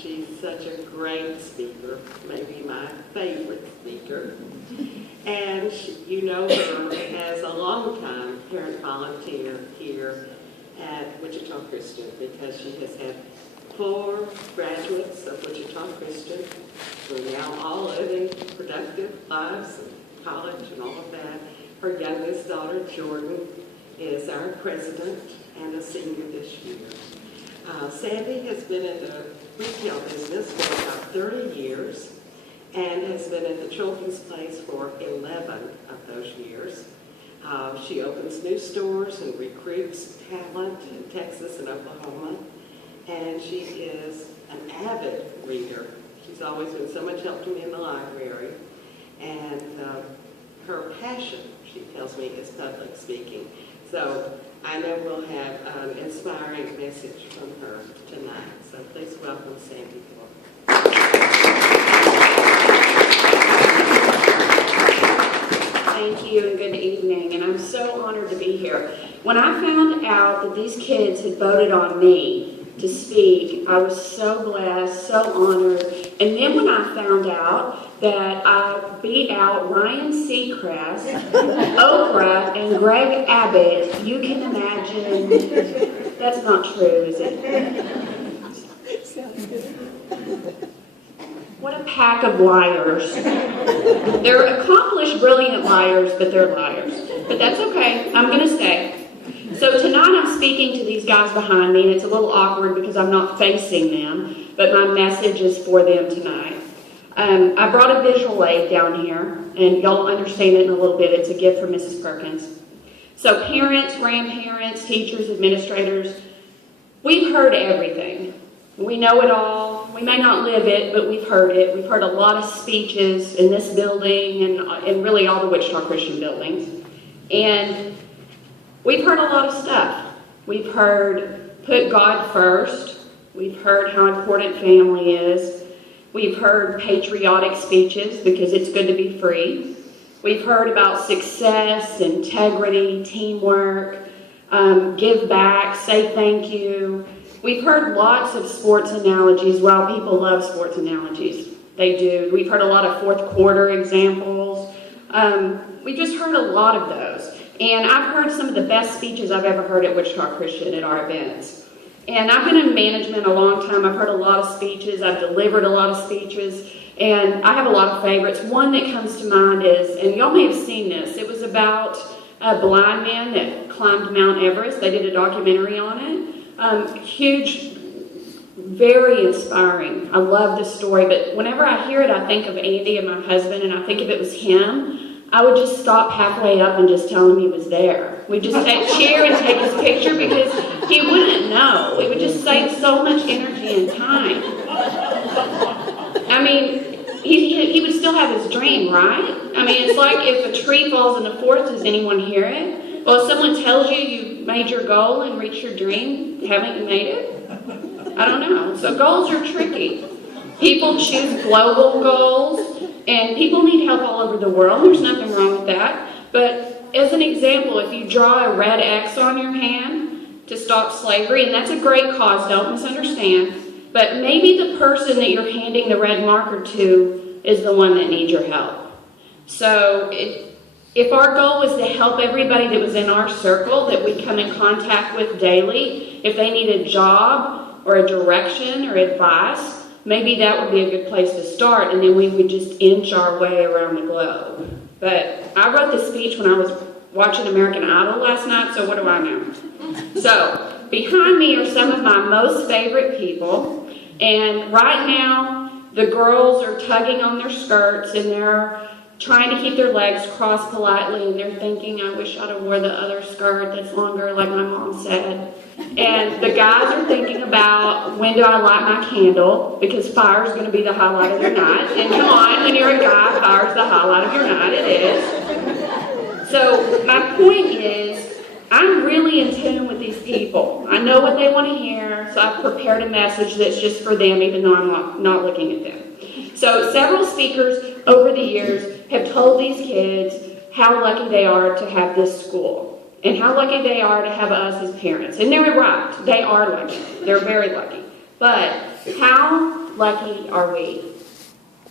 She's such a great speaker, maybe my favorite speaker. And you know her as a long-time parent volunteer here at Wichita Christian, because she has had 4 graduates of Wichita Christian who are now all living productive lives in college and all of that. Her youngest daughter, Jordan, is our president and a senior this year. Sandy has been in the retail business for about 30 years and has been at the Children's Place for 11 of those years. She opens new stores and recruits talent in Texas and Oklahoma. And she is an avid reader. She's always been so much help to me in the library. And her passion, she tells me, is public speaking. So I know we'll have an inspiring message from her tonight. So please welcome Sandy Thornton. Thank you and good evening, and I'm so honored to be here. When I found out that these kids had voted on me to speak, I was so blessed, so honored. And then when I found out that I beat out Ryan Seacrest, Oprah, and Greg Abbott, you can imagine that's not true, is it? What a pack of liars. They're accomplished, brilliant liars, but they're liars. But that's okay. I'm going to stay. So tonight I'm speaking to these guys behind me, and it's a little awkward because I'm not facing them, but my message is for them tonight. I brought a visual aid down here, and y'all understand it in a little bit. It's a gift from Mrs. Perkins. So parents, grandparents, teachers, administrators, we've heard everything. We know it all. We may not live it, but we've heard it. We've heard a lot of speeches in this building and really all the Wichita Christian buildings. And we've heard a lot of stuff. We've heard put God first. We've heard how important family is. We've heard patriotic speeches because it's good to be free. We've heard about success, integrity, teamwork, give back, say thank you. We've heard lots of sports analogies. Wow, people love sports analogies. They do. We've heard a lot of fourth quarter examples. We just heard a lot of those. And I've heard some of the best speeches I've ever heard at Wichita Christian at our events. And I've been in management a long time. I've heard a lot of speeches. I've delivered a lot of speeches. And I have a lot of favorites. One that comes to mind is, and y'all may have seen this, it was about a blind man that climbed Mount Everest. They did a documentary on it. Huge, very inspiring. I love this story. But whenever I hear it, I think of Andy and my husband, and I think if it was him, I would just stop halfway up and just tell him he was there. We'd just cheer and take his picture because he wouldn't know. It would just save so much energy and time. I mean, he would still have his dream, right? I mean, it's like if a tree falls in the forest, does anyone hear it? Well, if someone tells you you made your goal and reached your dream, haven't you made it? I don't know. So goals are tricky. People choose global goals, and people need help all over the world. There's nothing wrong with that. But as an example, if you draw a red X on your hand to stop slavery, and that's a great cause, don't misunderstand, but maybe the person that you're handing the red marker to is the one that needs your help. So if our goal was to help everybody that was in our circle that we come in contact with daily, if they need a job or a direction or advice, maybe that would be a good place to start, and then we would just inch our way around the globe. But I wrote this speech when I was watching American Idol last night, so what do I know? So behind me are some of my most favorite people, and right now the girls are tugging on their skirts and they're trying to keep their legs crossed politely, and they're thinking, I wish I'd have wore the other skirt that's longer, like my mom said. And the guys are thinking about, when do I light my candle? Because fire is going to be the highlight of your night. And come on, when you're a guy, fire is the highlight of your night. It is. So my point is, I'm really in tune with these people. I know what they want to hear, so I've prepared a message that's just for them, even though I'm not looking at them. So several speakers over the years have told these kids how lucky they are to have this school and how lucky they are to have us as parents. And they're right. They are lucky. They're very lucky. But how lucky are we?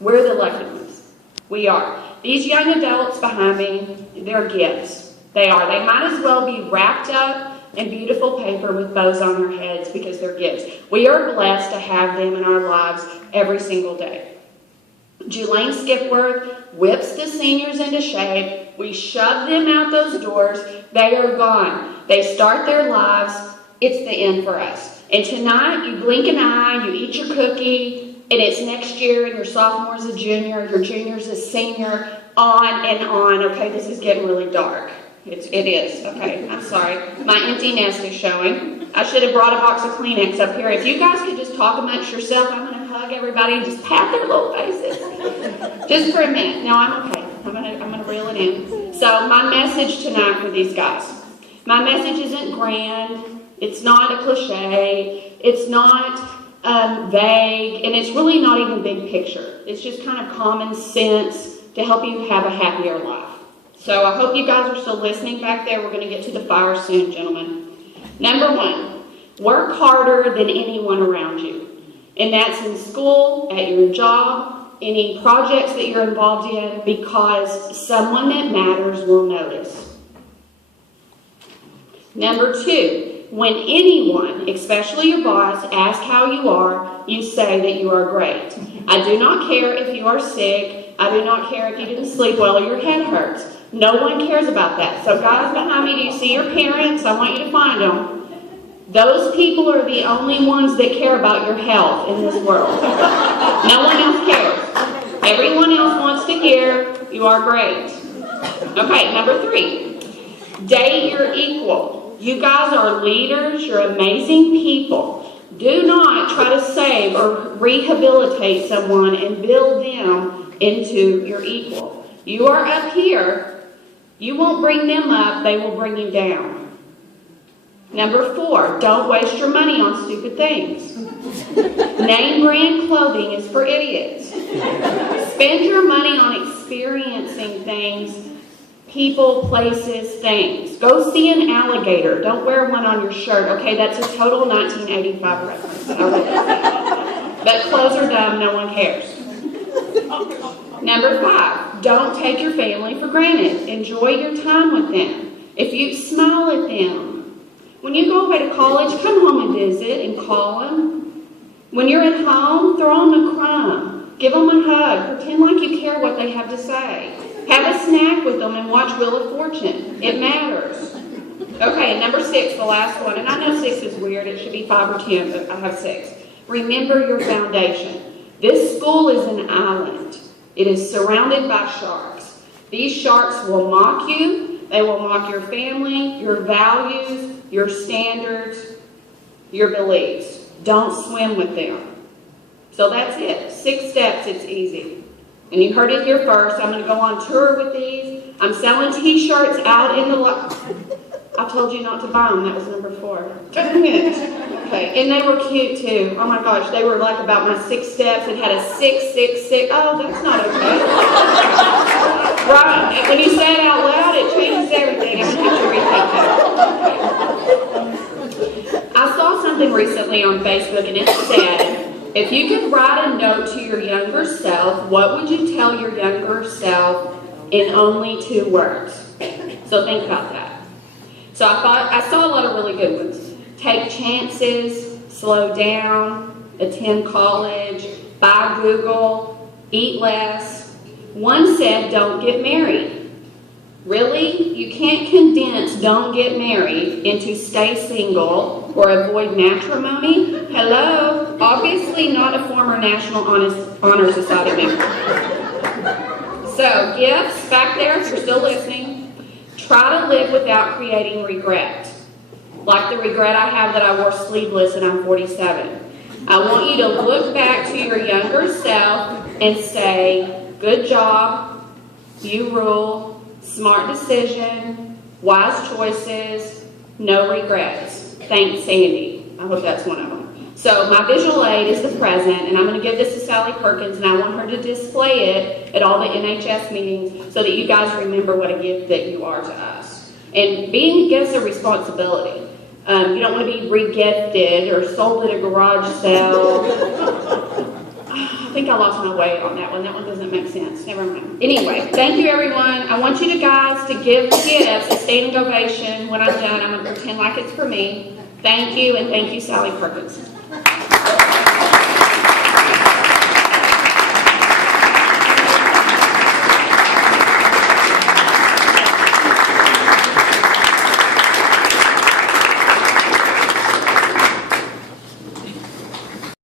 We're the lucky ones. We are. These young adults behind me, they're gifts. They are. They might as well be wrapped up in beautiful paper with bows on their heads because they're gifts. We are blessed to have them in our lives every single day. Julaine Skipworth whips the seniors into shape. We shove them out those doors. They are gone. They start their lives. It's the end for us. And tonight, you blink an eye, you eat your cookie, and it's next year, and your sophomore's a junior, your junior's a senior, on and on. Okay, this is getting really dark. It is. Okay, I'm sorry. My empty nest is showing. I should have brought a box of Kleenex up here. If you guys could just talk amongst yourself, I'm going to hug everybody and just pat their little faces. Just for a minute. No, I'm okay. I'm gonna reel it in. So my message tonight for these guys. My message isn't grand. It's not a cliche. It's not vague. And it's really not even big picture. It's just kind of common sense to help you have a happier life. So I hope you guys are still listening back there. We're going to get to the fire soon, gentlemen. Number one, work harder than anyone around you. And that's in school, at your job, any projects that you're involved in, because someone that matters will notice. Number two, when anyone, especially your boss, asks how you are, you say that you are great. I do not care if you are sick. I do not care if you didn't sleep well or your head hurts. No one cares about that. So guys behind me, do you see your parents? I want you to find them. Those people are the only ones that care about your health in this world. No one else cares. Everyone else wants to hear you are great. Okay, number three, date your equal. You guys are leaders. You're amazing people. Do not try to save or rehabilitate someone and build them into your equal. You are up here. You won't bring them up. They will bring you down. Number four, don't waste your money on stupid things. Name brand clothing is for idiots. Spend your money on experiencing things, people, places, things. Go see an alligator. Don't wear one on your shirt. Okay, that's a total 1985 reference. I really think. But clothes are dumb. No one cares. Number five, don't take your family for granted. Enjoy your time with them. If you smile at them. When you go away to college, come home and visit and call them. When you're at home, throw them a crumb. Give them a hug. Pretend like you care what they have to say. Have a snack with them and watch Wheel of Fortune. It matters. Okay, and number six, the last one. And I know 6 is weird. It should be 5 or 10, but I have 6. Remember your foundation. This school is an island. It is surrounded by sharks. These sharks will mock you. They will mock your family, your values, your standards, your beliefs. Don't swim with them. So that's it. 6 steps. It's easy. And you heard it here first. I'm going to go on tour with these. I'm selling t-shirts out in the... I told you not to buy them. That was number 4. Dang it. Okay, and they were cute too. Oh my gosh, they were like about my 6 steps. It had a 6, 6, 6. Oh, that's not okay. Right, when you say it out loud, it changes everything. I'm going to repeat that. I saw something recently on Facebook, and it said, if you could write a note to your younger self, what would you tell your younger self in only 2 words? So think about that. So I saw a lot of really good ones. Take chances, slow down, attend college, buy Google, eat less. One said, don't get married. Really? You can't condense don't get married into stay single or avoid matrimony? Hello? Obviously not a former National Honor Society member. So, gifts, back there, if you're still listening. Try to live without creating regret. Like the regret I have that I wore sleeveless and I'm 47. I want you to look back to your younger self and say, good job, you rule, smart decision, wise choices, no regrets. Thanks, Sandy. I hope that's one of them. So my visual aid is the present, and I'm going to give this to Sally Perkins, and I want her to display it at all the NHS meetings so that you guys remember what a gift that you are to us. And being a gift's a responsibility. You don't want to be re-gifted or sold at a garage sale. think I lost my way on that one. That one doesn't make sense. Never mind. Anyway, thank you, everyone. I want you guys to give gifts a standing ovation. When I'm done, I'm going to pretend like it's for me. Thank you, and thank you, Sally Perkins.